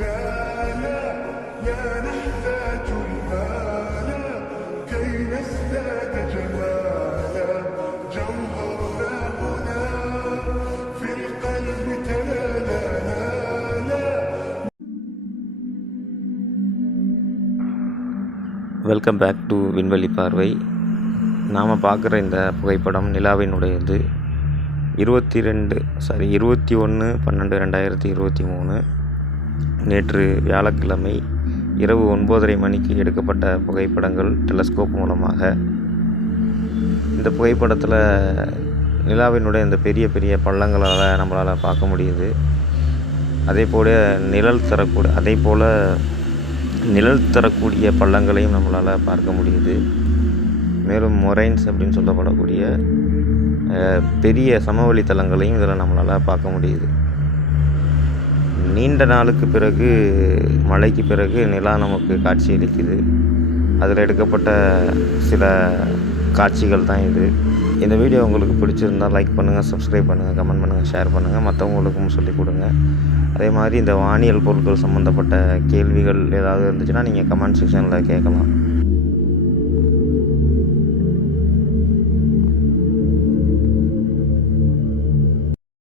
لا لا لا نحتاج المال كي نزداد جمالا جوهرنا هنا في القلب تلالا welcome back to விண்வெளி பார்வை. நாம் பார்க்குற இந்த புகைப்படம் நிலாவினுடையது. 21/12/2023 நேற்று வியாழக்கிழமை இரவு 9:30 மணிக்கு எடுக்கப்பட்ட புகைப்படங்கள் டெலஸ்கோப் மூலமாக. இந்த புகைப்படத்தில் நிலாவினுடைய இந்த பெரிய பெரிய பள்ளங்களால் நம்மளால் பார்க்க முடியுது. அதே போல் நிழல் தரக்கூடிய பள்ளங்களையும் நம்மளால் பார்க்க முடியுது. மேலும் மொரைன்ஸ் அப்படின்னு சொல்லப்படக்கூடிய பெரிய சமவெளி தளங்களையும் இதில் நம்மளால் பார்க்க முடியுது. நீண்ட நாளுக்கு பிறகு, மழைக்கு பிறகு நிலா நமக்கு காட்சியளிக்குது. அதில் எடுக்கப்பட்ட சில காட்சிகள் தான் இது. இந்த வீடியோ உங்களுக்கு பிடிச்சிருந்தால் லைக் பண்ணுங்கள், சப்ஸ்கிரைப் பண்ணுங்கள், கமெண்ட் பண்ணுங்கள், ஷேர் பண்ணுங்கள், மற்றவங்களுக்கும் சொல்லிக் கொடுங்க. அதே மாதிரி இந்த வானியல் பொருட்கள் சம்மந்தப்பட்ட கேள்விகள் ஏதாவது இருந்துச்சுன்னா நீங்கள் கமெண்ட் செக்ஷனில் கேட்கலாம்.